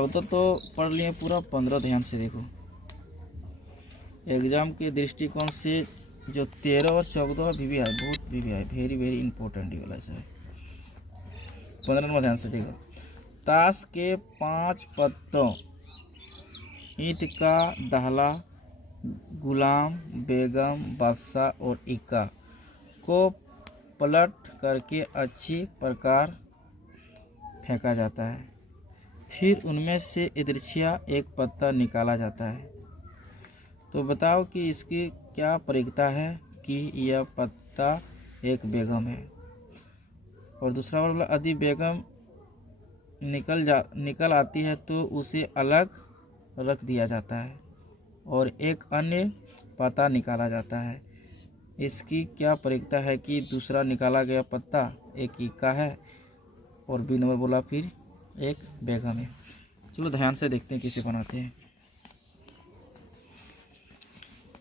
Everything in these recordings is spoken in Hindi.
14 तो पढ़ लिए पूरा, 15 ध्यान से देखो। एग्ज़ाम के दृष्टिकोण से जो 13 और 14 VVI बहुत VVI वेरी वेरी इंपॉर्टेंट वाला ऐसा है। 15 नंबर ध्यान से देखो। ताश के 5 पत्तों, ईंट का दहला, गुलाम, बेगम, बादशाह और इक्का को पलट करके अच्छी प्रकार फेंका जाता है। फिर उनमें से इधरछिया एक पत्ता निकाला जाता है। तो बताओ कि इसकी क्या प्रयोगता है कि यह पत्ता एक बेगम है। और दूसरा वाला, यदि बेगम निकल आती है तो उसे अलग रख दिया जाता है और एक अन्य पत्ता निकाला जाता है। इसकी क्या प्रयोगता है कि दूसरा निकाला गया पत्ता एक इक्का है और बी नंबर बोला फिर एक बेगम है। चलो ध्यान से देखते हैं किसे बनाते हैं।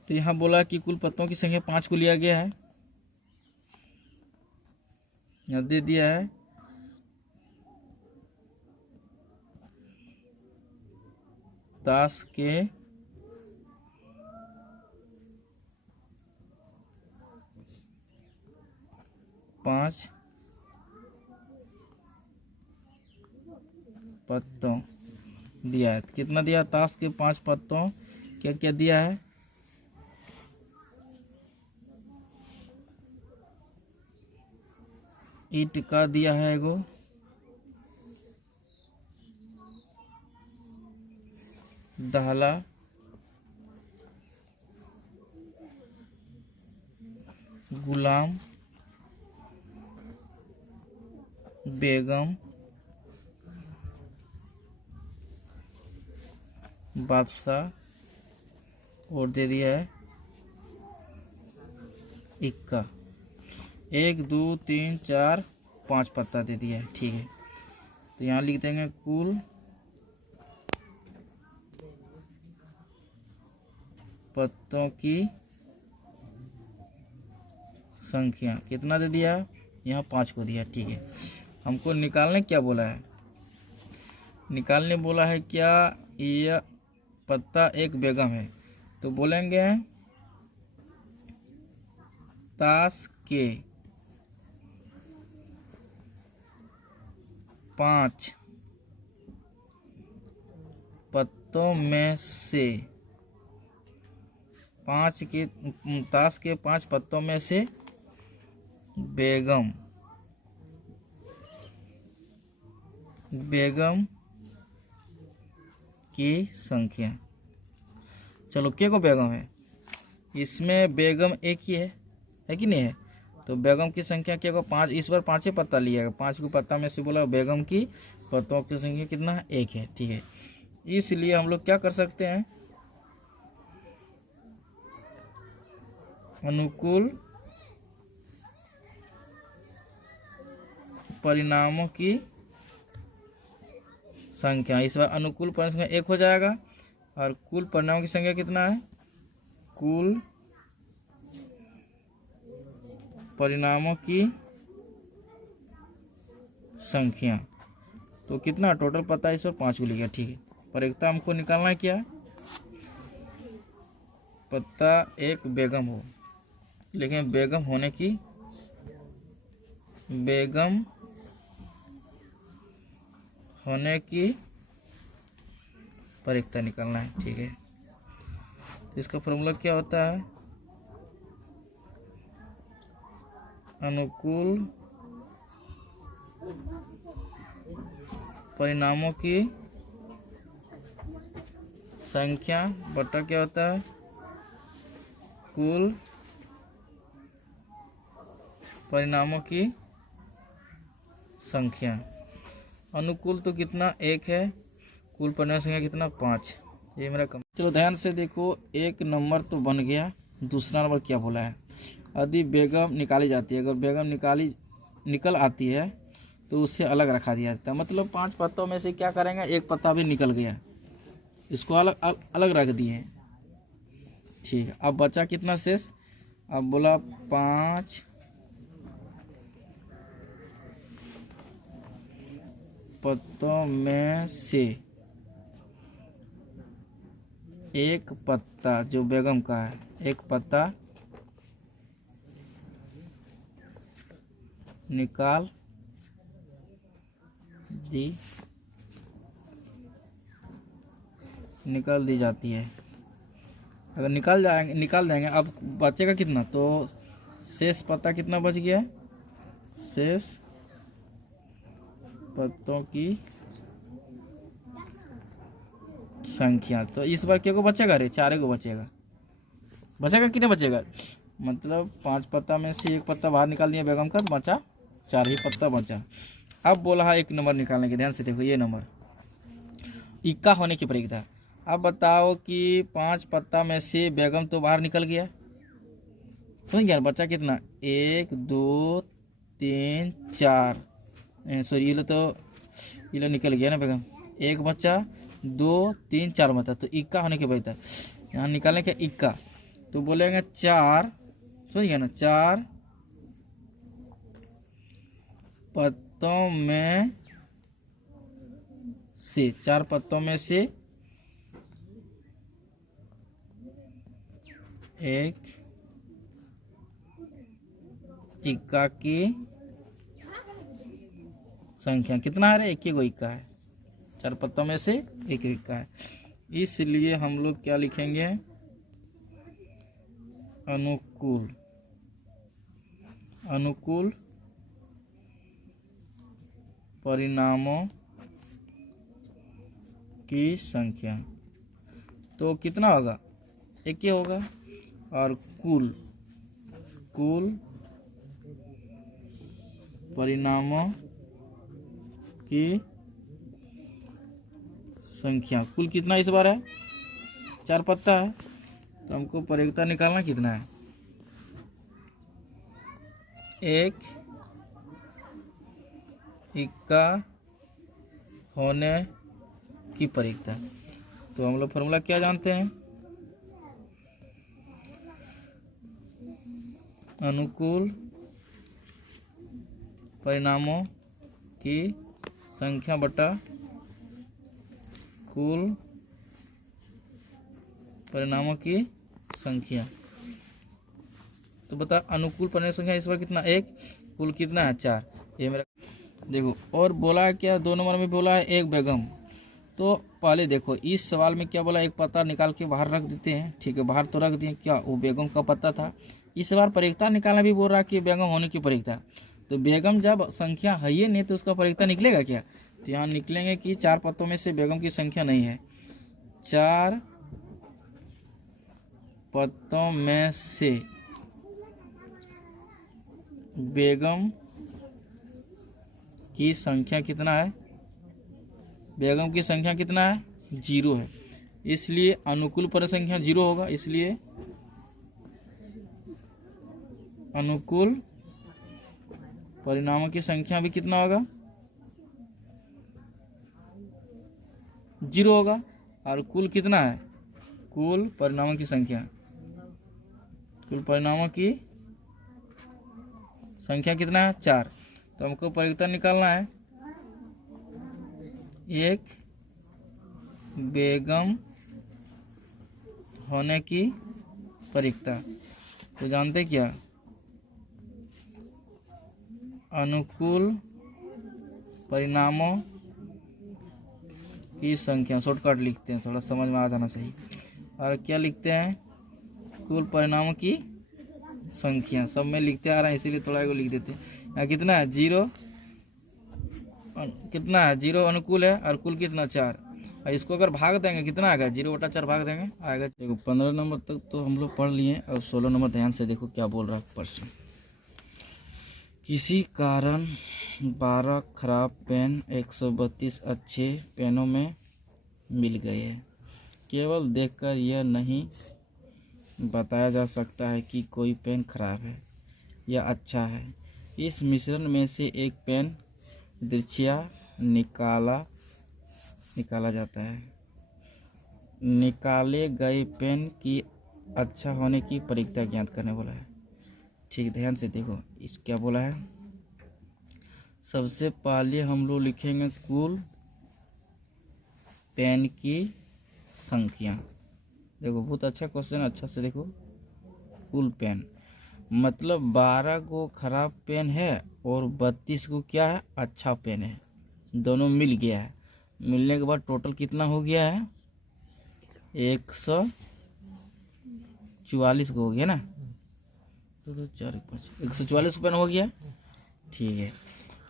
तो यहाँ बोला कि कुल पत्तों की संख्या 5 को लिया गया है, यहाँ दे दिया है। ताश के 5 पत्तों दिया है। कितना दिया? ताश के 5 पत्तों क्या क्या दिया है? ईंट का दिया है एगो, दहला, गुलाम, बेगम, बादशाह और दे दिया है इक्का। 1 2 3 4 5 पत्ता दे दिया है। ठीक है, तो यहाँ लिख देंगे कुल पत्तों की संख्या कितना दे दिया? यहाँ 5 को दिया। ठीक है, हमको निकालने क्या बोला है? निकालने बोला है क्या यह पत्ता एक बेगम है। तो बोलेंगे ताश के 5 पत्तों में से ताश के 5 पत्तों में से बेगम की संख्या। चलो के को बेगम है, इसमें बेगम एक ही है कि नहीं है? तो बेगम की संख्या क्या को 5, इस बार 5 पत्ता लिया है। 5 को पत्ता में से बोला बेगम की पत्तों की संख्या कितना है? 1 है। ठीक है, इसलिए हम लोग क्या कर सकते हैं? अनुकूल परिणामों की संख्या, इस बार अनुकूल परिणामों की संख्या 1 हो जाएगा और कुल परिणामों की संख्या कितना है? कुल परिणामों की संख्या तो कितना टोटल पता है? इस बार 5 को लिया। ठीक है, प्रयोगता हमको निकालना है क्या? पत्ता एक बेगम हो, लेकिन बेगम होने की प्रयोगता निकालना है। ठीक है, तो इसका फॉर्मूला क्या होता है? अनुकूल परिणामों की संख्या बटा क्या होता है? कुल परिणामों की संख्या। अनुकूल तो कितना? 1 है, कुल परिणाम संख्या कितना? 5। ये मेरा कम। चलो ध्यान से देखो, 1 नंबर तो बन गया। दूसरा नंबर क्या बोला है? यदि बेगम निकाली जाती है, अगर बेगम निकल आती है तो उससे अलग रखा दिया जाता है। मतलब 5 पत्तों में से क्या करेंगे? एक पत्ता भी निकल गया, इसको अलग रख दिए। ठीक है, अब बचा कितना शेष? अब बोला 5 पत्तों में से एक पत्ता जो बेगम का है, एक पत्ता निकाल दी जाती है। अगर निकाल देंगे, अब बचेगा कितना, तो शेष पत्ता कितना बच गया है, शेष पत्तों की संख्या। तो इस बार क्या को बचेगा, रे 4 को बचेगा कि नहीं बचेगा, मतलब 5 पत्ता में से एक पत्ता बाहर निकाल दिया बेगम का, तो बचा 4 ही पत्ता बचा। अब बोला है एक नंबर निकालने के, ध्यान से देखो, ये नंबर इक्का होने की परीक्षा। अब बताओ कि 5 पत्ता में से बेगम तो बाहर निकल गया, समझ गया, बच्चा कितना, 1 2 3 4, सॉरी ये लो निकल गया ना बेगम, एक बच्चा 2 3 4 बचा, तो इक्का होने की परीक्षा। यहाँ निकालने का इक्का, तो बोलेंगे 4, समझ गया ना, 4 पत्तों में से, 4 पत्तों में से एक इक्का की संख्या कितना है रे, एक ही को इक्का है, 4 पत्तों में से एक इक्का है, इसलिए हम लोग क्या लिखेंगे, अनुकूल परिणामों की संख्या। तो कितना होगा, एक ही होगा, और कुल परिणामों की संख्या। कुल कितना इस बार है, 4 पत्ता है, तो हमको परिकता निकालना कितना है, एक इक्का होने की परिकता। तो हम लोग फॉर्मूला क्या जानते हैं, अनुकूल परिणामों की संख्या बटा कुल परिणामों की संख्या। तो बता अनुकूल परिणाम संख्या इस बार कितना, 1, कुल कितना है 4, ये मेरा देखो। और बोला है क्या, 2 नंबर में बोला है एक बेगम। तो पहले देखो इस सवाल में क्या बोला, एक पत्ता निकाल के बाहर रख देते हैं, ठीक है, बाहर तो रख दिए, क्या वो बेगम का पत्ता था। इस बार परिकता निकालना भी बोल रहा है कि बेगम होने की परिकता। तो बेगम जब संख्या है ही नहीं तो उसका परिकता निकलेगा क्या, तो यहाँ निकलेंगे कि 4 पत्तों में से बेगम की संख्या नहीं है, 4 पत्तों में से बेगम की संख्या कितना है, बेगम की संख्या कितना है, 0 है, इसलिए अनुकूल पर संख्या 0 होगा, इसलिए अनुकूल परिणामों की संख्या भी कितना होगा, 0 होगा। और कुल कितना है, कुल परिणामों की संख्या, कुल परिणामों की संख्या कितना है, 4। तो हमको परिकता निकालना है, एक बेगम होने की परिकता। तो जानते क्या, अनुकूल परिणामों की संख्या, शॉर्टकट लिखते हैं, थोड़ा समझ में आ जाना चाहिए। और क्या लिखते हैं, कुल परिणामों की संख्या, सब में लिखते आ रहा है इसीलिए थोड़ा को लिख देते हैं। यहाँ कितना है, 0, कितना है 0 अनुकूल है, और कुल कितना 4, और इसको अगर भाग देंगे कितना आएगा, 0/4 भाग देंगे आएगा। देखो 15 नंबर तक तो हम लोग पढ़ लिए, और 16 नंबर ध्यान से देखो क्या बोल रहा है प्रश्न। किसी कारण 12 खराब पेन 132 अच्छे पेनों में मिल गए हैं। केवल देखकर यह नहीं बताया जा सकता है कि कोई पेन खराब है या अच्छा है। इस मिश्रण में से एक पेन दृश्या निकाला जाता है। निकाले गए पेन की अच्छा होने की परिकता ज्ञात करने बोला है। ठीक, ध्यान से देखो इस क्या बोला है। सबसे पहले हम लोग लिखेंगे कुल पेन की संख्या, देखो बहुत अच्छा क्वेश्चन, अच्छा से देखो। कुल पेन मतलब 12 को खराब पेन है और 32 को क्या है, अच्छा पेन है। दोनों मिल गया है, मिलने के बाद टोटल कितना हो गया है, 144 को हो गया ना। तो 4 144 पेन हो गया। ठीक है,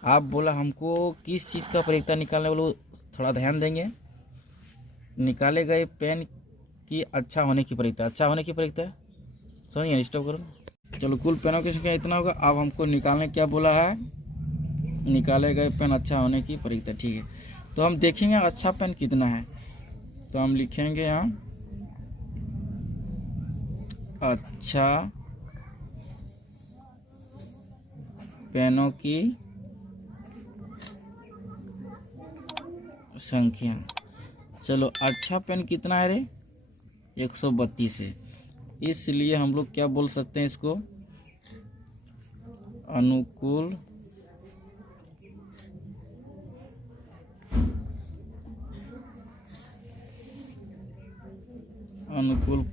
आप बोला हमको किस चीज़ का परिकता निकालने वालों, थोड़ा ध्यान देंगे। निकाले गए पेन की अच्छा होने की परिकता, अच्छा होने की परिकता समझिए, स्टॉप करो। चलो कुल पेनों की संख्या इतना होगा। अब हमको निकालने क्या बोला है, निकाले गए पेन अच्छा होने की परिकता। ठीक है, तो हम देखेंगे अच्छा पेन कितना है। तो हम लिखेंगे यहाँ अच्छा पेनों की संख्या। चलो अच्छा पेन कितना है रे, 132 है। इसलिए हम लोग क्या बोल सकते हैं इसको, अनुकूल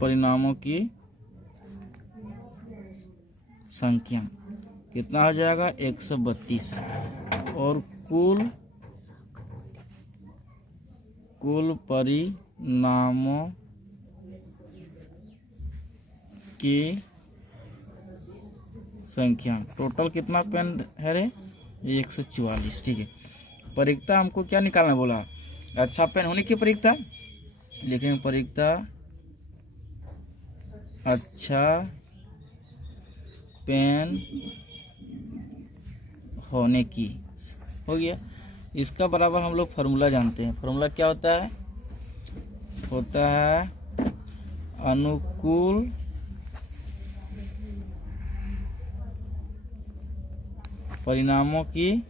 परिणामों की संख्या कितना हो जाएगा, 132। और कुल परिणामों की संख्या, टोटल कितना पेन है रे, 144। ठीक है, परिकता हमको क्या निकालना बोला, अच्छा पेन होने की परिकता। लिखेंगे परिकता अच्छा पेन होने की, हो गया। इसका बराबर हम लोग फार्मूला जानते हैं। फार्मूला क्या होता है, अनुकूल परिणामों की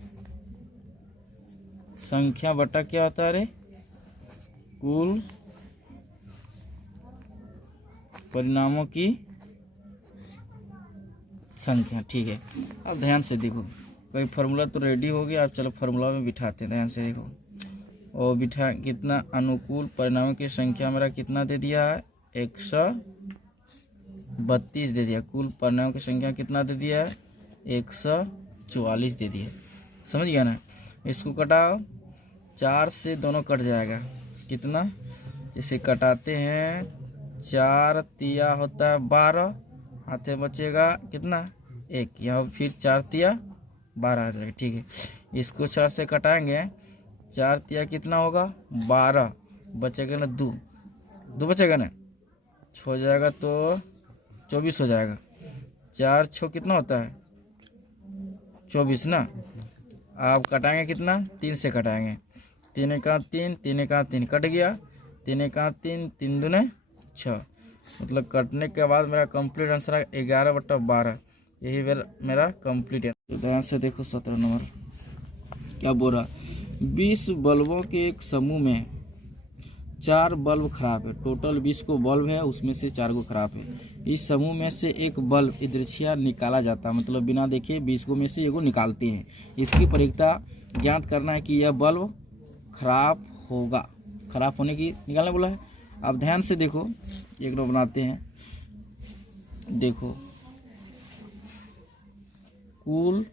संख्या बटा क्या होता है रे, कुल परिणामों की संख्या। ठीक है, अब ध्यान से देखो, भाई फार्मूला तो रेडी हो गया। अब चलो फार्मूला में बिठाते हैं, ध्यान से देखो। और बिठा कितना, अनुकूल परिणामों की संख्या मेरा कितना दे दिया है, 132 दे दिया। कुल परिणामों की संख्या कितना दे दिया है, 144 दे दिया। समझ गया ना। इसको कटाओ, 4 से दोनों कट जाएगा, कितना, जैसे कटाते हैं 4 तिया होता है 12, हाथे बचेगा कितना, 1। यहाँ फिर 4 तिया 12 आ जाएगा। ठीक है, इसको 4 से कटाएंगे, 4 तिया कितना होगा, 12, बचेगा ना 2 बचेगा ना, हो जाएगा तो 24 हो जाएगा। 4 6 कितना होता है, 24 ना। आप कटाएंगे कितना, 3 से कटाएंगे, 3 एका 3, 3 एका 3 कट गया, 3 एका 3, 3 दूने 6। मतलब कटने के बाद मेरा कंप्लीट आंसर है 11/12। यही मेरा कंप्लीट है। तो ध्यान से देखो 17 नंबर क्या बोल रहा, 20 बल्बों के एक समूह में 4 बल्ब खराब है। टोटल 20 को बल्ब है, उसमें से 4 को खराब है। इस समूह में से एक बल्ब इधरछिया निकाला जाता है, मतलब बिना देखे 20 को में से एगो निकालते हैं। इसकी परिकता ज्ञात करना है कि यह बल्ब खराब होगा, खराब होने की निकालने बोला है। अब ध्यान से देखो, एक दो बनाते हैं। देखो कुल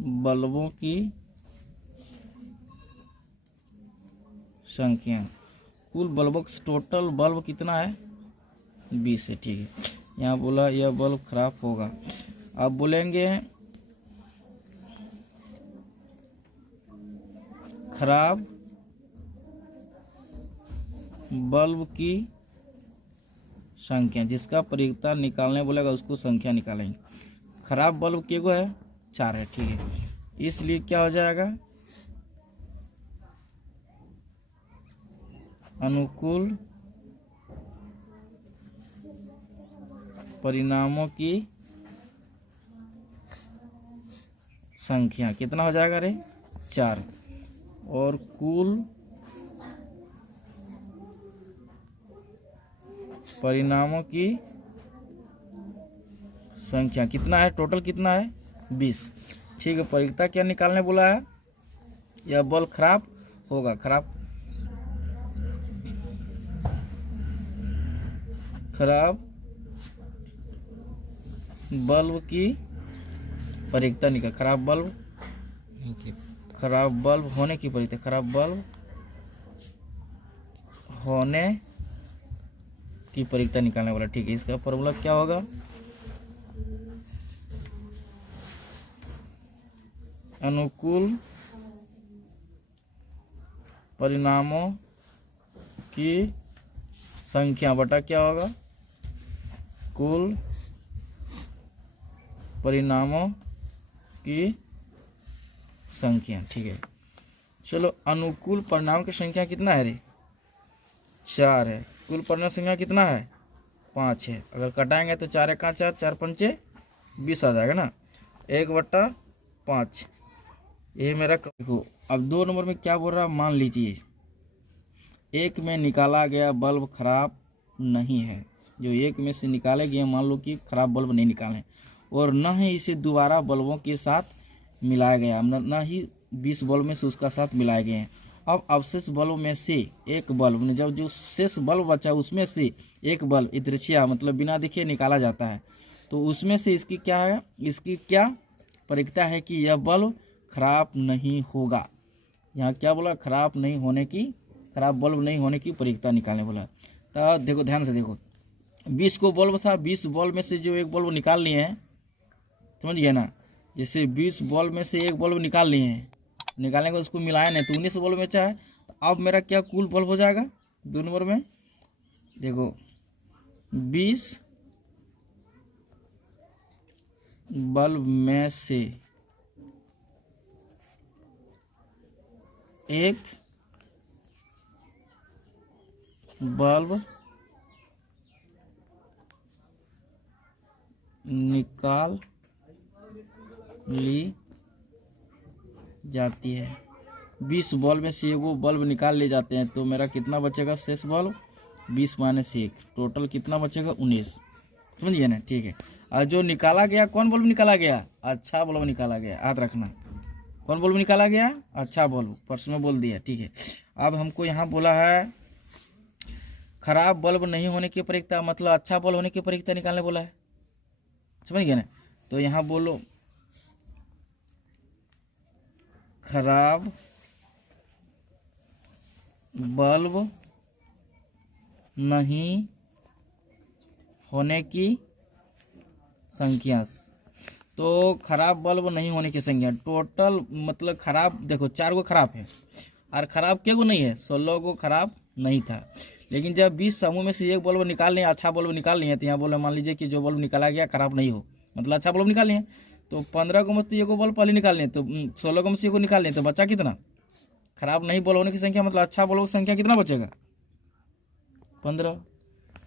बल्बों की संख्या, कुल बल्बों टोटल बल्ब कितना है, 20 है। ठीक है, यहाँ बोला यह बल्ब खराब होगा। अब बोलेंगे खराब बल्ब की संख्या, जिसका परिकता निकालने बोलेगा उसको संख्या निकालेंगे। खराब बल्ब के गो है, 4 है। ठीक है, इसलिए क्या हो जाएगा, अनुकूल परिणामों की संख्या कितना हो जाएगा रे, 4। और कुल परिणामों की संख्या कितना है, टोटल कितना है, 20। ठीक है, परिकता क्या निकालने बोला है, यह बल्ब खराब होगा। खराब बल्ब की परिकता निकाल। खराब बल्ब होने की परिकता। खराब बल्ब होने की परिकता निकालने वाला। ठीक है, इसका फॉर्मूला क्या होगा? अनुकूल परिणामों की संख्या बटा क्या होगा? कुल परिणामों की संख्या। ठीक है, चलो अनुकूल परिणाम की संख्या कितना है रे? 4 है। कुल परिणाम संख्या कितना है? 5 है। अगर कटाएंगे तो 4 1 4, 4 5 20 आ जाएगा ना। 1/5 ये मेरा। देखो अब 2 नंबर में क्या बोल रहा, मान लीजिए एक में निकाला गया बल्ब खराब नहीं है। जो एक में से निकाले गए, मान लो कि खराब बल्ब नहीं निकाले, और न ही इसे दोबारा बल्बों के साथ मिलाया गया, न ही 20 बल्ब में से उसका साथ मिलाए गए हैं। अब अवशेष बल्ब में से एक बल्ब ने, जब जो शेष बल्ब बचा उसमें से एक बल्ब इतरिछिया मतलब बिना दिखे निकाला जाता है, तो उसमें से इसकी क्या है, इसकी क्या परिकता है कि यह बल्ब खराब नहीं होगा। यहाँ क्या बोला? खराब बल्ब नहीं होने की परिकता निकालने बोला। तो देखो ध्यान से देखो, 20 को बल्ब था, 20 बल्ब में से जो एक बल्ब निकाल लिए हैं, समझ गए ना। जैसे 20 बल्ब में से एक बल्ब निकाल लिए हैं, निकालने के उसको मिलाया नहीं तो 19 बल्ब बचा है। तो अब मेरा क्या कुल बल्ब हो जाएगा 2 नंबर में? देखो 20 बल्ब में से एक बल्ब निकाल ली जाती है। 20 बल्ब में से एगो बल्ब निकाल ले जाते हैं, तो मेरा कितना बचेगा शेष बल्ब? 20 - 1, टोटल कितना बचेगा? 19। समझिए ना। ठीक है, और जो निकाला गया, कौन बल्ब निकाला गया? अच्छा बल्ब निकाला गया, याद रखना। कौन बल्ब निकाला गया? अच्छा बल्ब, प्रश्न में बोल दिया। ठीक है, अब हमको यहाँ बोला है खराब बल्ब नहीं होने की परिकता, मतलब अच्छा बल्ब होने की परिकता निकालने बोला है। समझ गए ना। तो यहाँ बोलो खराब बल्ब नहीं होने की संख्या। तो खराब बल्ब नहीं होने की संख्या टोटल, मतलब खराब, देखो 4 गो खराब है और खराब क्या गो नहीं है? 16 गो खराब नहीं था। लेकिन जब 20 समूह में से एक बल्ब निकाल लिए, अच्छा बल्ब निकाल लिए, तो यहाँ बोले मान लीजिए कि जो बल्ब निकाला गया खराब नहीं हो, मतलब अच्छा बल्ब निकाल लिए, तो 15 को में से एगो बल्ब पहले निकाल लिए, तो 16 को में से एगो निकाल लिए, तो बचा कितना? खराब नहीं बल्ब होने की संख्या, मतलब अच्छा बल्ब की संख्या कितना बचेगा? 15।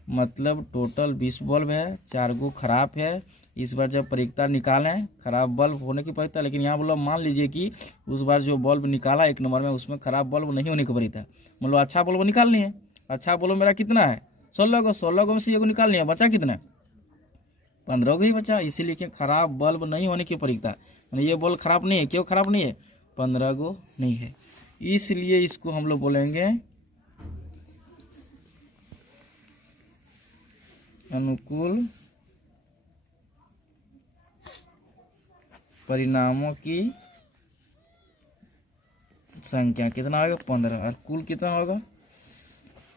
मतलब टोटल 20 बल्ब है, 4 गो खराब है। इस बार जब परिकता निकालें खराब बल्ब होने की परिकता, लेकिन यहाँ बोला मान लीजिए कि उस बार जो बल्ब निकाला 1 नंबर में, उसमें खराब बल्ब नहीं होने की परिकता, मतलब अच्छा बल्ब निकाल लिए। अच्छा बल्ब मेरा कितना है? 16 को। 16 को में से एगो निकाल लिया, बचा कितना? 15 को ही बचा। इसीलिए कि खराब बल्ब नहीं होने की परिकता, मतलब ये बल्ब खराब नहीं है। क्यों खराब नहीं है? 15 को नहीं है, इसलिए इसको हम लोग बोलेंगे अनुकूल परिणामों की संख्या कितना होगा? 15। और कुल कितना होगा?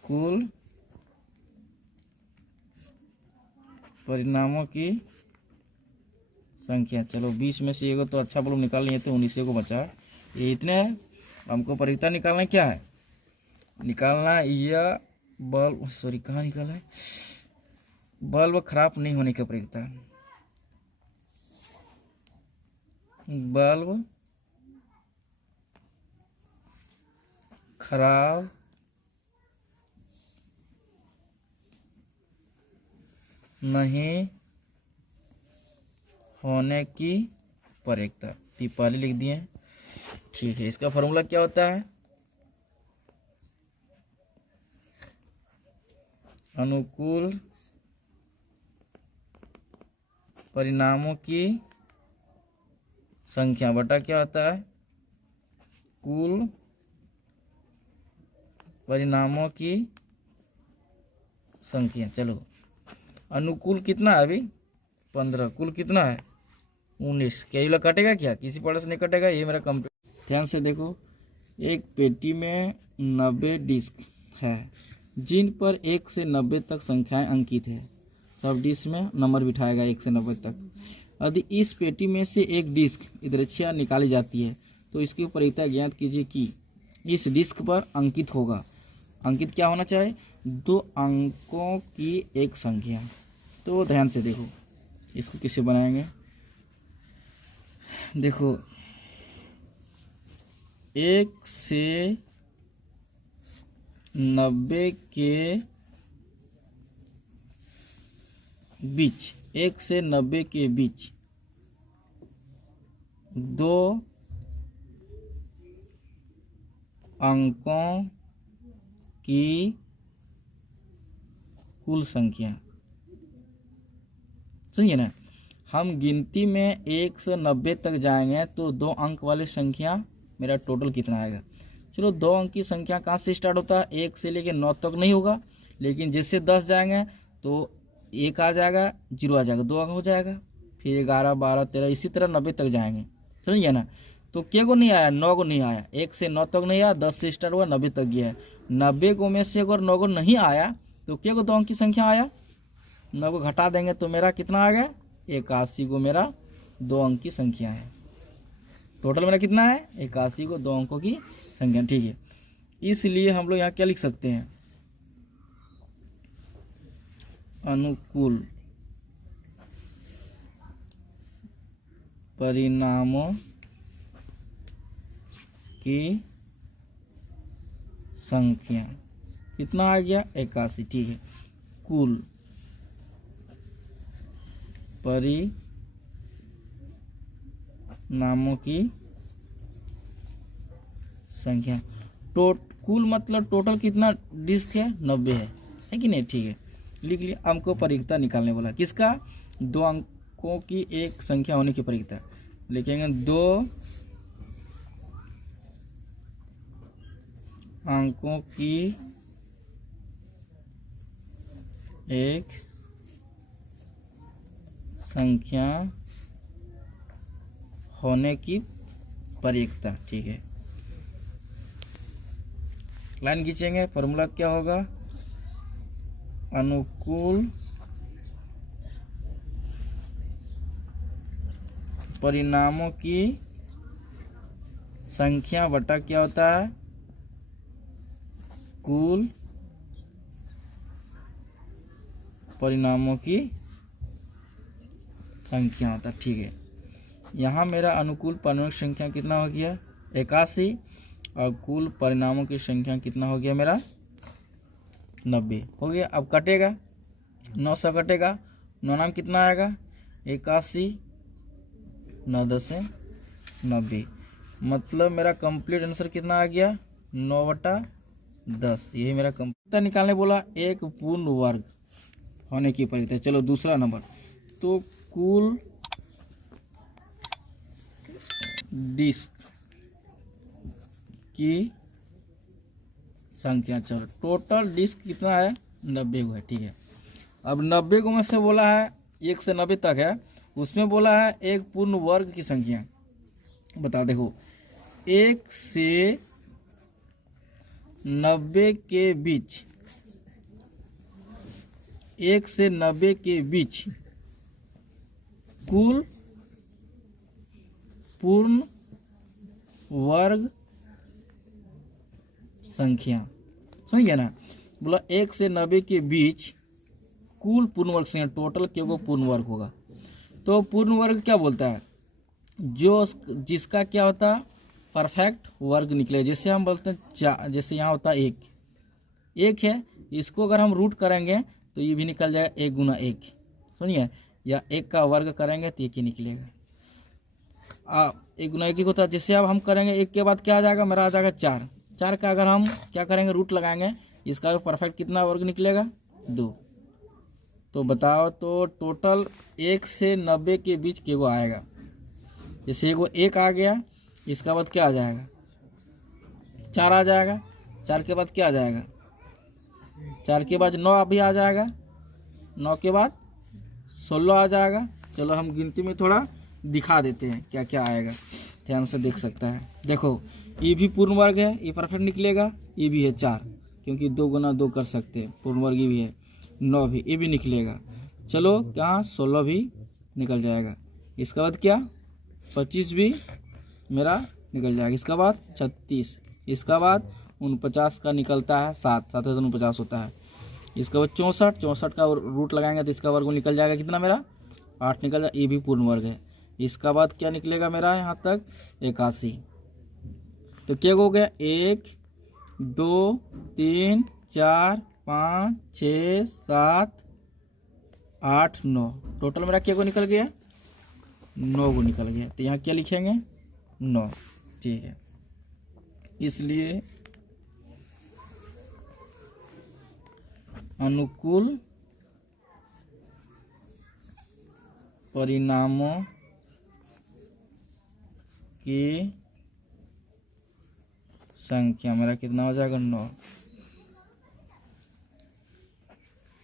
कुल परिणामों की संख्या। चलो 20 में से एगो तो अच्छा बल्ब निकाल लिए, तो 19 को बचा, ये इतने है। हमको परिकता निकालना क्या है? निकालना यह बल्ब, सॉरी कहाँ निकाला है? बल्ब खराब नहीं होने की परिकता। बल्ब खराब नहीं होने की परिकता, ये पहले लिख दिए। ठीक है, इसका फॉर्मूला क्या होता है? अनुकूल परिणामों की संख्या बटा क्या होता है? कुल परिणामों की संख्या। चलो अनुकूल कितना है अभी 15, कुल कितना है 19। क्या ये वाला कटेगा क्या? किसी पढ़े से नहीं कटेगा। ये मेरा कंप्लीट। ध्यान से देखो, एक पेटी में 90 डिस्क है जिन पर 1 से 90 तक संख्याएं अंकित है। सब डिस्क में नंबर बिठाएगा 1 से 90 तक। यदि इस पेटी में से एक डिस्क इधरेच्छिया निकाली जाती है तो इसकी उपयोगिता ज्ञात कीजिए कि इस डिस्क पर अंकित होगा। अंकित क्या होना चाहिए? 2 अंकों की एक संख्या। तो ध्यान से देखो, इसको कैसे बनाएंगे। देखो 1 से 90 के बीच, 1 से 90 के बीच 2 अंकों की कुल संख्या। समझिए ना, हम गिनती में 1 से 90 तक जाएंगे तो 2 अंक वाली संख्या मेरा टोटल कितना आएगा। चलो 2 अंक की संख्या कहाँ से स्टार्ट होता है? 1 से लेके 9 तक नहीं होगा, लेकिन जैसे 10 जाएंगे तो 1 आ जाएगा, 0 आ जाएगा, 2 अंक हो जाएगा, फिर 11, 12, 13 इसी तरह 90 तक जाएंगे। समझिए ना। तो क्या को नहीं आया? 9 को नहीं आया। 1 से 9 तक नहीं आया, 10 से स्टार्ट हुआ 90 तक गया है। 90 को में से अगर 9 को नहीं आया तो क्या को 2 अंक की संख्या आया? 9 को घटा देंगे तो मेरा कितना आ गया? 81 को मेरा 2 अंक की संख्या है। टोटल मेरा कितना है? 81 को 2 अंकों की संख्या। ठीक है, इसलिए हम लोग यहाँ क्या लिख सकते हैं? अनुकूल परिणामों की संख्या कितना आ गया? 81। ठीक है, कुल परिणामों की संख्या। कुल मतलब टोटल कितना डिस्क है? 90 है कि नहीं? ठीक है, लिख लिया। हमको परिकता निकालने वाला किसका? 2 अंकों की एक संख्या होने की परिकता। लिखेंगे 2 अंकों की एक संख्या होने की परिकता। ठीक है, लाइन खींचेंगे। फॉर्मूला क्या होगा? अनुकूल परिणामों की संख्या बटा क्या होता है? कुल परिणामों की संख्या होता है। ठीक है, यहाँ मेरा अनुकूल परिणामों की संख्या कितना हो गया? 81। और कुल परिणामों की संख्या कितना हो गया मेरा? 90 हो गया। अब कटेगा, 9 से कटेगा, 9 नाम कितना आएगा? 81, 9 10 से 90। मतलब मेरा कंप्लीट आंसर कितना आ गया? 9/10। यही मेरा कंप्लीट निकालने बोला। एक पूर्ण वर्ग होने की परिकता। चलो दूसरा नंबर, तो कुल डिस्क की संख्या। चलो टोटल डिस्क कितना है? 90 को है। ठीक है, अब 90 को में से बोला है 1 से 90 तक है, उसमें बोला है एक पूर्ण वर्ग की संख्या। बता देखो, 1 से 90 के बीच, 1 से 90 के बीच कुल पूर्ण वर्ग संख्या। समझ गया ना? बोला 1 से 90 के बीच कुल पूर्ण वर्ग संख्या। टोटल क्या वो पूर्ण वर्ग होगा। तो पूर्ण वर्ग क्या बोलता है? जो जिसका क्या होता है? परफेक्ट वर्ग निकले। जैसे हम बोलते हैं जैसे यहाँ होता है 1 है, इसको अगर हम रूट करेंगे तो ये भी निकल जाएगा 1 गुना 1। समझिए, या 1 का वर्ग करेंगे तो 1 ही निकलेगा। 1 गुना 1 ही होता है। जैसे अब हम करेंगे 1 के बाद क्या आ जाएगा? मेरा आ जाएगा 4 का अगर हम क्या करेंगे? रूट लगाएंगे, इसका परफेक्ट कितना वर्ग निकलेगा? 2। तो बताओ, तो टोटल 1 से 90 के बीच के वो आएगा। जैसे वो 1 आ गया, इसका बाद क्या आ जाएगा? 4 आ जाएगा। 4 के बाद क्या आ जाएगा? 4 के बाद 9 अभी आ जाएगा, 9 के बाद 16 आ जाएगा। चलो हम गिनती में थोड़ा दिखा देते हैं क्या क्या आएगा, ध्यान से देख सकता है। देखो ये भी पूर्ण वर्ग है, ये परफेक्ट निकलेगा। ये भी है 4, क्योंकि 2 गुना 2 कर सकते हैं, पूर्ण वर्ग भी है। 9 भी, ये भी निकलेगा। चलो यहाँ 16 भी निकल जाएगा। इसके बाद क्या? 25 भी मेरा निकल जाएगा। इसके बाद 36, इसका बाद 49 का निकलता है 7, 7 से 49 होता है। इसके बाद 64, 64 का रूट लगाएंगे तो इसका वर्ग निकल जाएगा कितना मेरा? 8 निकल जाएगा। ये भी पूर्ण वर्ग है। इसका बाद क्या निकलेगा मेरा यहाँ तक? 81। तो क्या हो गया? 1 2 3 4 5 6 7 8 9, टोटल मेरा क्या को निकल गया? 9 को निकल गया। तो यहाँ क्या लिखेंगे? 9। ठीक है, इसलिए अनुकूल परिणामों की संख्या मेरा कितना हो जाएगा? 9।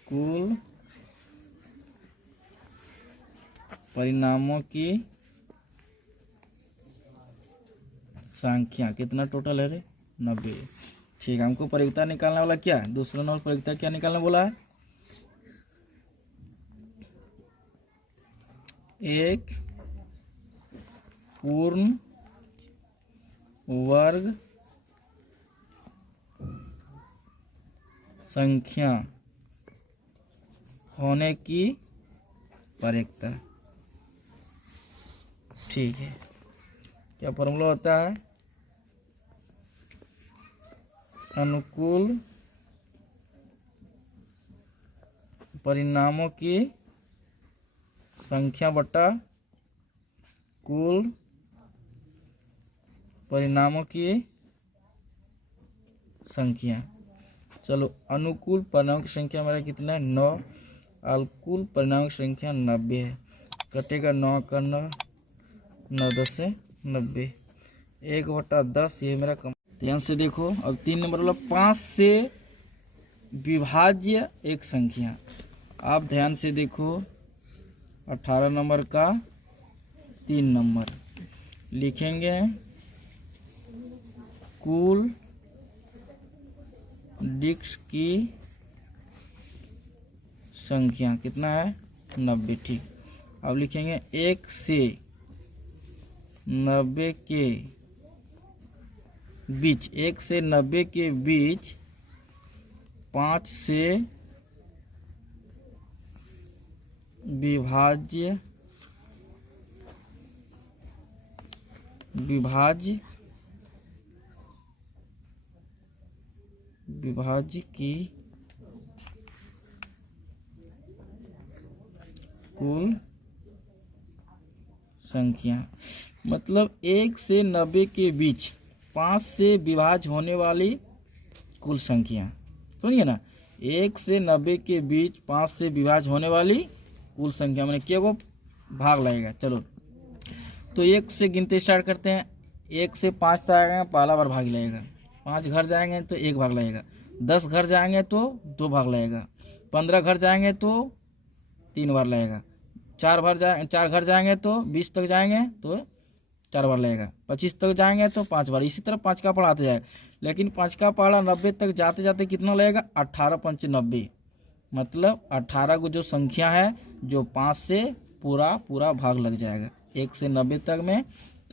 कुल परिणामों की संख्या कितना टोटल है रे? 90। ठीक है, हमको प्रयोगिता निकालने वाला क्या है? दूसरा नंबर प्रयोगिता क्या निकालने बोला है? एक पूर्ण वर्ग संख्या होने की प्रयोगिता। ठीक है, क्या फॉर्मूला होता है? अनुकूल परिणामों की संख्या बटा कुल परिणामों की संख्या। चलो अनुकूल परिणामों की संख्या मेरा कितना है? 9। अनुकूल परिणामों की संख्या 90 है। कटेगा 9 का 9, 9 10 से 90, 1/10 ये मेरा कम। ध्यान से देखो, अब 3 नंबर वाला 5 से विभाज्य एक संख्या। आप ध्यान से देखो, 18 नंबर का 3 नंबर लिखेंगे। कुल डिस्क की संख्या कितना है? 90। ठीक, अब लिखेंगे 1 से 90 के बीच, 1 से 90 के बीच 5 से विभाज्य की कुल संख्या। मतलब 1 से 90 के बीच 5 से विभाज्य होने वाली कुल संख्या। सुनिए ना, 1 से 90 के बीच 5 से विभाज्य होने वाली कुल संख्या मैंने क्या वो भाग लगेगा। चलो तो 1 से गिनते स्टार्ट करते हैं। 1 से 5 तक आएगा, पहला बार भाग लगेगा। 5 घर जाएंगे तो 1 भाग लगेगा। 10 घर जाएंगे तो 2 भाग लगेगा। 15 घर जाएंगे तो 3 बार लगेगा। 4 घर जाएंगे तो 20 तक जाएंगे तो 4 बार लगेगा। 25 तक जाएंगे तो 5 बार। इसी तरह 5 का पढ़ा आते जाए, लेकिन 5 का पढ़ा 90 तक जाते जाते कितना लगेगा? 18 5 90। मतलब 18 को जो संख्या है जो 5 से पूरा भाग लग जाएगा। 1 से 90 तक में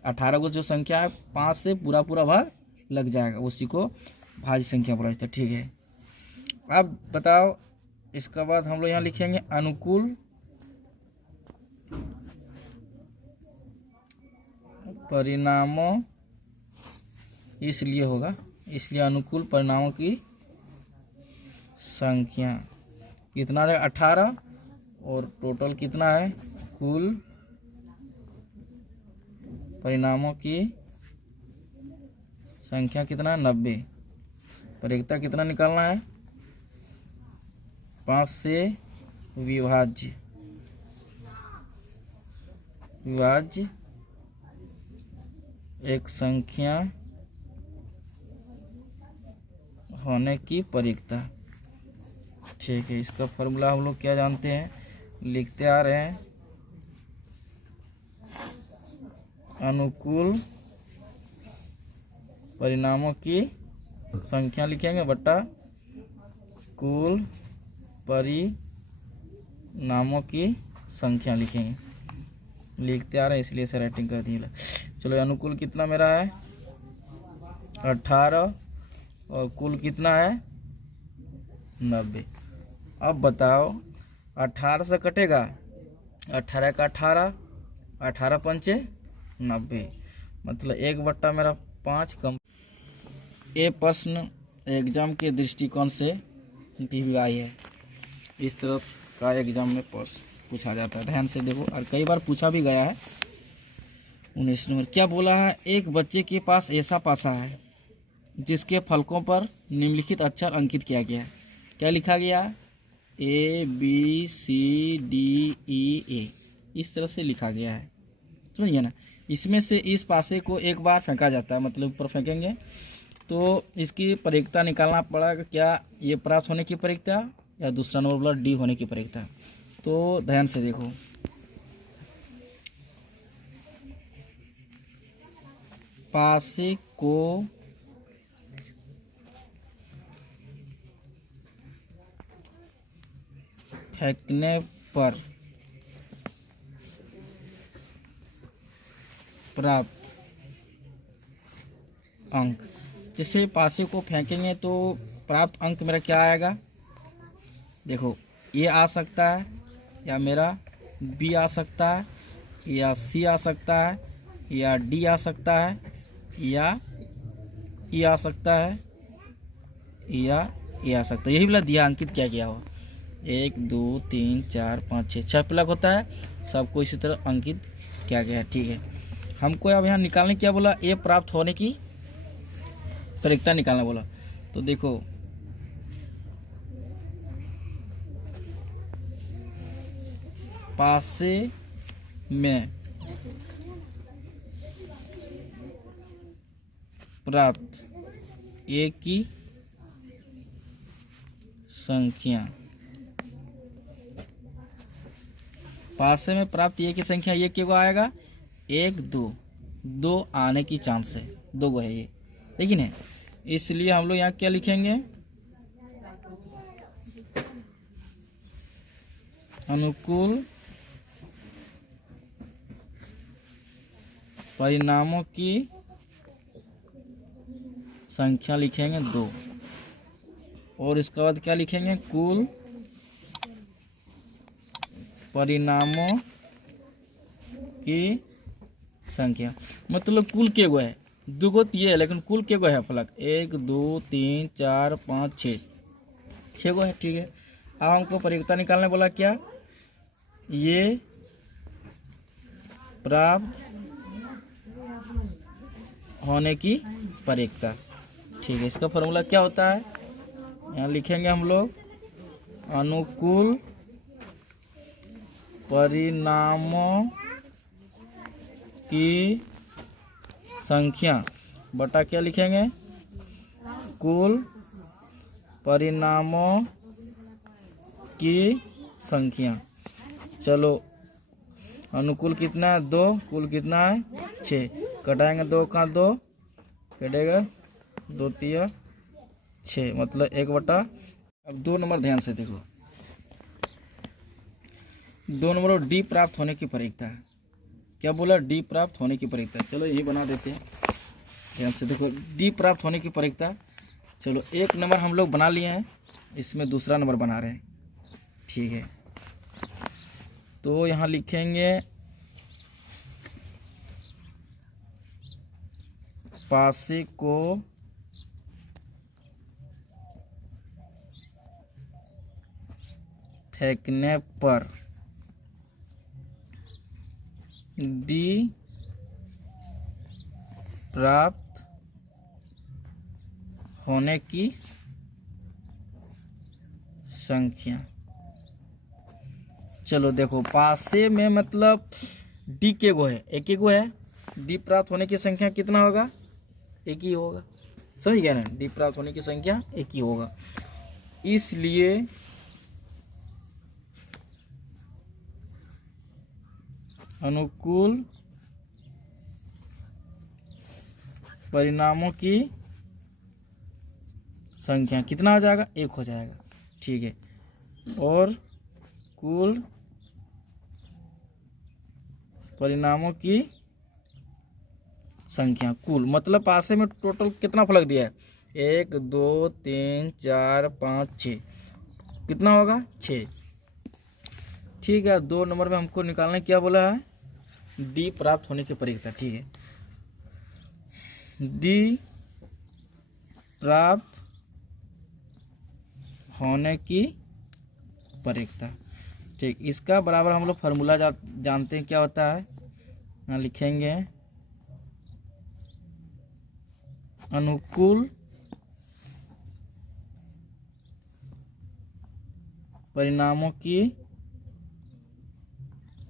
18 को जो संख्या है 5 से पूरा भाग लग जाएगा, उसी को भाज्य संख्या बोला जाता है। ठीक है, अब बताओ, इसके बाद हम लोग यहाँ लिखेंगे अनुकूल परिणामों, इसलिए होगा, इसलिए अनुकूल परिणामों की संख्या कितना है? 18, और टोटल कितना है? कुल परिणामों की संख्या कितना है? 90। प्रयोगिता कितना निकालना है? 5 से विभाज्य एक संख्या होने की परिकता। ठीक है, इसका फॉर्मूला हम लोग क्या जानते हैं, लिखते आ रहे हैं, अनुकूल परिणामों की संख्या लिखेंगे बटा कुल परिणामों की संख्या लिखेंगे। लिखते आ रहे हैं इसलिए ऐसे राइटिंग कर दी। चलो अनुकूल कितना मेरा है 18 और कुल कितना है 90। अब बताओ 18 से कटेगा 18 का 18, 18 पंचे 90, मतलब 1/, मेरा 5 कम। ये प्रश्न एग्जाम के दृष्टिकोण से वीवीआई है, इस तरफ का एग्जाम में प्रश्न पूछा जाता है, ध्यान से देखो, और कई बार पूछा भी गया है। 19 नंबर क्या बोला है, एक बच्चे के पास ऐसा पासा है जिसके फलकों पर निम्नलिखित अक्षर अंकित किया गया है। क्या लिखा गया, ABCDEA, इस तरह से लिखा गया है, समझिए ना। इसमें से इस पासे को एक बार फेंका जाता है, मतलब ऊपर फेंकेंगे तो इसकी परिकता निकालना पड़ेगा, क्या ये प्राप्त होने की परिकता या दूसरा नंबर बोला डी होने की परिकता। तो ध्यान से देखो, पासे को फेंकने पर प्राप्त अंक, जैसे पासे को फेंकेंगे तो प्राप्त अंक मेरा क्या आएगा, देखो ये आ सकता है या मेरा बी आ सकता है या सी आ सकता है या डी आ सकता है या ई आ सकता है या ए आ सकता है, यही वाला दिया अंकित क्या गया हो। 1 2 3 4 5 6 6 प्लग होता है, सबको इसी तरह अंकित किया गया है। ठीक है, हमको अब यहाँ निकालने क्या बोला, ए प्राप्त होने की परिकता निकालना बोला। तो देखो पासे में प्राप्त ए की संख्या, पासे में प्राप्त ए की संख्या ये क्या आएगा, 1 2 2 आने की चांस है, 2 गो है ये, लेकिन है, इसलिए हम लोग यहाँ क्या लिखेंगे, अनुकूल परिणामों की संख्या लिखेंगे 2, और इसके बाद क्या लिखेंगे, कुल परिणामों की संख्या, मतलब कुल के गो है, 2 गो ये है, लेकिन कुल के गो है फलक, 1 2 3 4 5 6 गो है। ठीक है, अब हमको परिकता निकालने बोला, क्या ये प्राप्त होने की परिकता। ठीक है, इसका फॉर्मूला क्या होता है, यहाँ लिखेंगे हम लोग, अनुकूल परिणामों की संख्या बटा क्या लिखेंगे, कुल परिणामों की संख्या। चलो अनुकूल कितना है 2, कुल कितना है 6, कटाएंगे 2 का 2 कटेगा 2 3 6, मतलब 1/। अब 2 नंबर ध्यान से देखो, 2 नंबर डी प्राप्त होने की परिकता, क्या बोला, डी प्राप्त होने की परिकता। चलो यही बना देते हैं, ध्यान से देखो, डी प्राप्त होने की परिकता। चलो 1 नंबर हम लोग बना लिए हैं, इसमें दूसरा नंबर बना रहे हैं। ठीक है, तो यहाँ लिखेंगे पासे को फेंकने पर डी प्राप्त होने की संख्या। चलो देखो, पासे में मतलब डी के गो है, एक ही गो है, डी प्राप्त होने की संख्या कितना होगा, एक ही होगा, समझ गया ना, डी प्राप्त होने की संख्या एक ही होगा। इसलिए अनुकूल परिणामों की संख्या कितना हो जाएगा, एक हो जाएगा, ठीक है। और कुल परिणामों की संख्या, कुल मतलब पासे में टोटल कितना फलक दिया है, 1 2 3 4 5 6, कितना होगा 6, ठीक है। 2 नंबर में हमको निकालने क्या बोला है, डी प्राप्त होने की परीक्षा, ठीक है। डी प्राप्त होने की परीक्षा, ठीक। इसका बराबर हम लोग फार्मूला जानते हैं क्या होता है, यहाँ लिखेंगे अनुकूल परिणामों की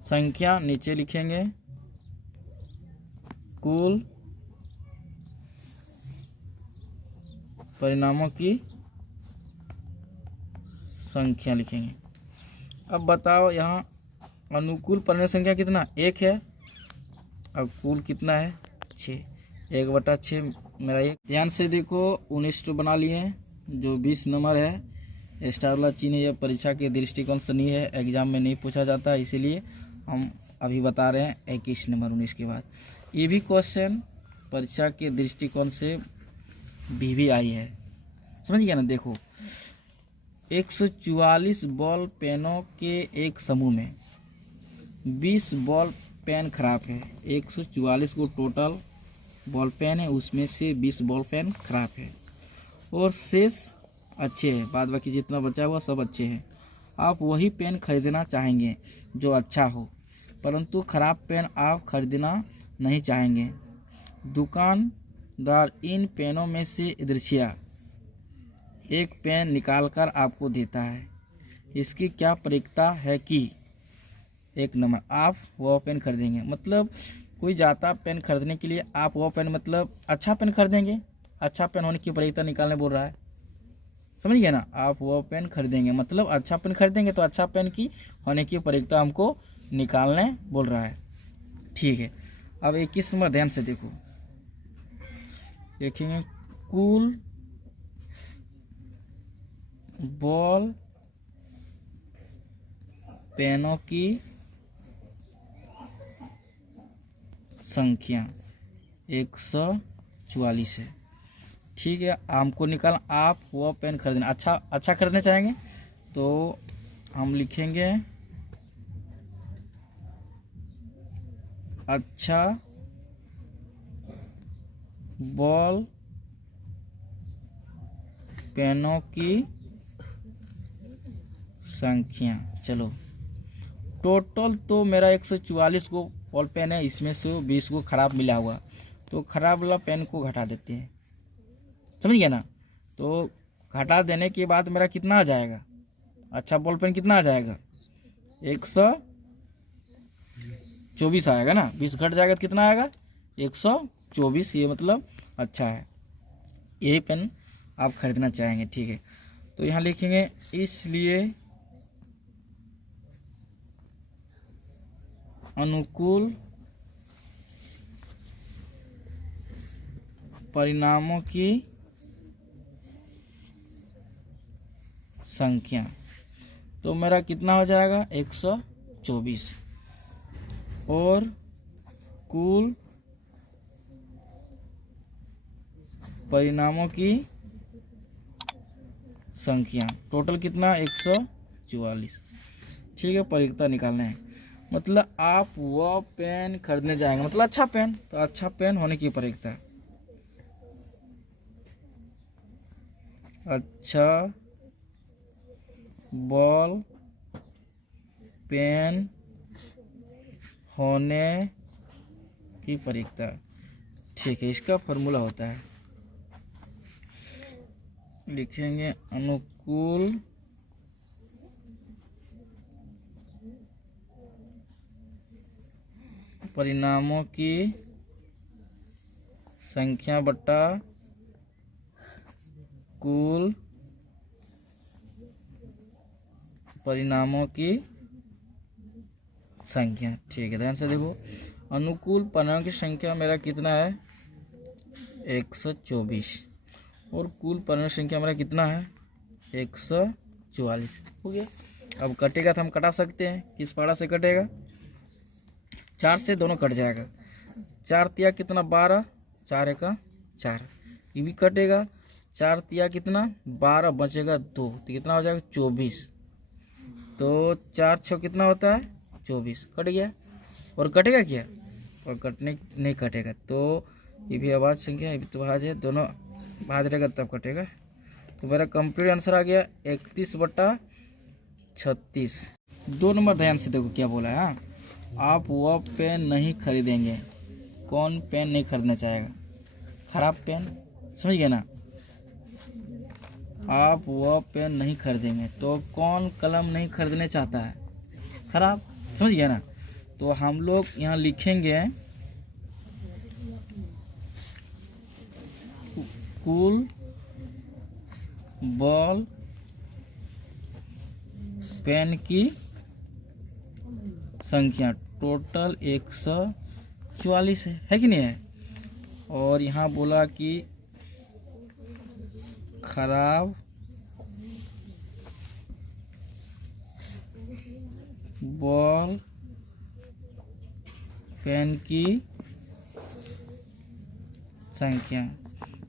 संख्या, नीचे लिखेंगे कुल परिणामों की संख्या लिखेंगे। अब बताओ यहाँ अनुकूल परिणाम संख्या कितना, 1 है, अब कुल कितना है 6, 1/6 मेरा एक। ध्यान से देखो 19 तो बना लिए हैं, जो 20 नंबर है स्टार वाला चिन्ह, यह परीक्षा के दृष्टिकोण से नहीं है, एग्जाम में नहीं पूछा जाता, इसीलिए हम अभी बता रहे हैं 21 नंबर 19 के बाद। ये भी क्वेश्चन परीक्षा के दृष्टिकोण से भी आई है, समझ गया ना। देखो 144 बॉल पेनों के एक समूह में 20 बॉल पेन खराब है, 144 को टोटल बॉल पेन है, उसमें से 20 बॉल पेन खराब है और शेष अच्छे हैं, बाद बाकी जितना बचा हुआ सब अच्छे हैं। आप वही पेन खरीदना चाहेंगे जो अच्छा हो, परंतु खराब पेन आप खरीदना नहीं चाहेंगे। दुकानदार इन पेनों में से ईर्ष्या एक पेन निकालकर आपको देता है, इसकी क्या प्रक्रिया है कि 1 नंबर आप वह पेन खरीदेंगे, मतलब कोई जाता पेन खरीदने के लिए, आप वह पेन मतलब अच्छा पेन खरीदेंगे, अच्छा पेन होने की प्रक्रिया निकालने बोल रहा है, समझ गए ना। आप वह पेन खरीदेंगे मतलब अच्छा पेन खरीदेंगे, तो अच्छा पेन की होने की प्रक्रिया हमको निकालने बोल रहा है, ठीक है। अब 21 नंबर ध्यान से देखो, देखेंगे कुल बॉल पेनों की संख्या 144 है, ठीक है। हमको निकाल, आप वो पेन खरीदना अच्छा खरीदना चाहेंगे, तो हम लिखेंगे अच्छा बॉल पेनों की संख्या। चलो टोटल तो मेरा 144 को बॉल पेन है, इसमें से 20 को खराब मिला हुआ, तो खराब वाला पेन को घटा देते हैं, समझ गया ना। तो घटा देने के बाद मेरा कितना आ जाएगा, अच्छा बॉल पेन कितना आ जाएगा 124 आएगा ना, 20 घट जाएगा तो कितना आएगा 124, ये मतलब अच्छा है, यही पेन आप खरीदना चाहेंगे, ठीक है। तो यहाँ लिखेंगे इसलिए अनुकूल परिणामों की संख्या, तो मेरा कितना हो जाएगा 124 और कुल परिणामों की संख्या टोटल कितना 144, ठीक है। परिक्ता निकालना है, मतलब आप वह पेन खरीदने जाएंगे, मतलब अच्छा पेन, तो अच्छा पेन होने की परिक्ता, अच्छा बॉल पेन होने की परिक्ता, ठीक है। इसका फॉर्मूला होता है, लिखेंगे अनुकूल परिणामों की संख्या बटा कुल परिणामों की संख्या। ठीक है, ध्यान से देखो, अनुकूल परिणामों की संख्या मेरा कितना है 124 और कुल परिणाम संख्या मेरा कितना है 144। हो गया। अब कटेगा तो हम कटा सकते हैं, किस पारा से कटेगा 4 से, दोनों कट जाएगा। 4 तिया कितना 12, 4 एका 4, ये भी कटेगा। 4 तिया कितना 12, बचेगा 2, तो कितना हो जाएगा 24। तो 4 6 कितना होता है 24, कट गया। और कटेगा क्या, और कटने नहीं कटेगा, तो ये भी अभाज्य संख्या, ये भी तो भाज्य है, दोनों भाज्य रहेगा तब कटेगा। तो मेरा कंप्लीट आंसर आ गया 31/36। 2 नंबर ध्यान से देखो क्या बोला है। आप वह पेन नहीं खरीदेंगे, कौन पेन नहीं खरीदना चाहेगा, खराब पेन, समझ गए ना। आप वह पेन नहीं खरीदेंगे, तो कौन कलम नहीं खरीदने चाहता है, खराब, समझ गया ना। तो हम लोग यहाँ लिखेंगे कुल बॉल पेन की संख्या टोटल 144 है कि नहीं है। और यहाँ बोला कि खराब बॉल पेन की संख्या,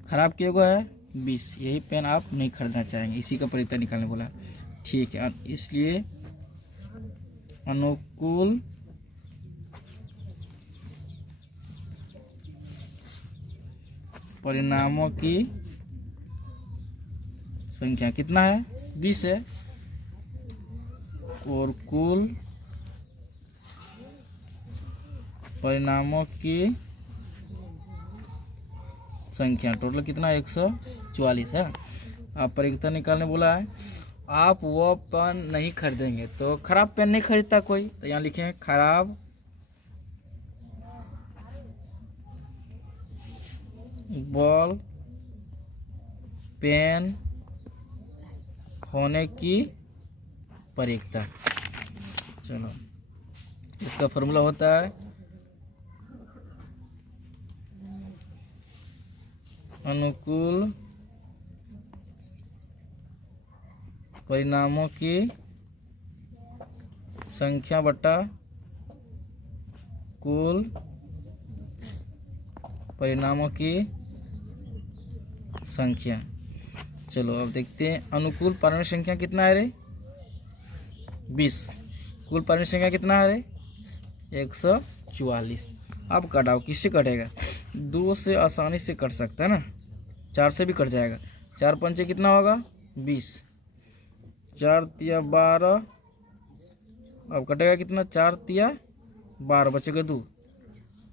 खराब किया हुआ है 20, यही पेन आप नहीं खरीदना चाहेंगे, इसी का परिवर्तन निकालने बोला। ठीक है, इसलिए अनुकूल परिणामों की संख्या कितना है 20 है, और कुल परिणामों की संख्या टोटल कितना 144 है। आप परिवर्तन निकालने बोला है। आप वो पेन नहीं खरीदेंगे, तो खराब पेन नहीं खरीदता कोई, तो यहाँ लिखे हैं खराब बॉल पेन होने की परिकता। चलो, इसका फॉर्मूला होता है अनुकूल परिणामों की संख्या बटा कुल परिणामों की संख्या। चलो अब देखते हैं अनुकूल परिणाम संख्या कितना है रे 20, कुल परिणाम संख्या कितना है रे 144। अब कटाओ, किससे कटेगा, 2 से आसानी से कट सकता है ना, 4 से भी कट जाएगा। 4 पंचे कितना होगा 20, 4 तिया 12, अब कटेगा कितना 4 तिया 12, बचेगा 2,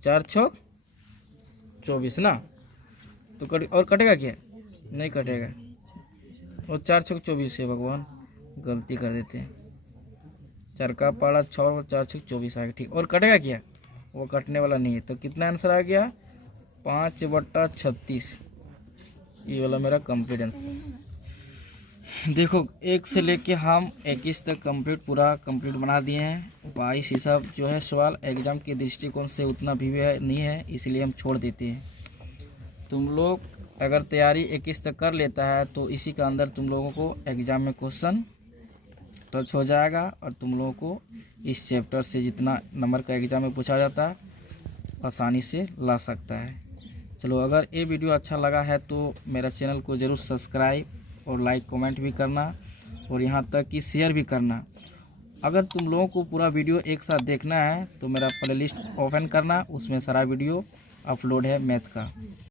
4 छक 24 ना, तो कट, और कटेगा क्या, नहीं कटेगा, और 4 छक 24 है, भगवान गलती कर देते हैं, 4 का पारा 6 और 4 छक 24 आ गया। ठीक, और कटेगा क्या, वो कटने वाला नहीं है, तो कितना आंसर आ गया 5/36, ये वाला मेरा कंप्लीट आंसर। देखो 1 से लेके हम 21 तक पूरा कंप्लीट बना दिए हैं। 22 ये सब जो है सवाल एग्जाम के दृष्टिकोण से उतना भी नहीं है, इसलिए हम छोड़ देते हैं। तुम लोग अगर तैयारी 21 तक कर लेता है तो इसी के अंदर तुम लोगों को एग्ज़ाम में क्वेश्चन टच हो जाएगा, और तुम लोगों को इस चैप्टर से जितना नंबर का एग्ज़ाम में पूछा जाता है आसानी से ला सकता है। चलो, अगर ये वीडियो अच्छा लगा है तो मेरा चैनल को ज़रूर सब्सक्राइब और लाइक कमेंट भी करना, और यहाँ तक कि शेयर भी करना। अगर तुम लोगों को पूरा वीडियो एक साथ देखना है तो मेरा प्लेलिस्ट ओपन करना, उसमें सारा वीडियो अपलोड है मैथ का।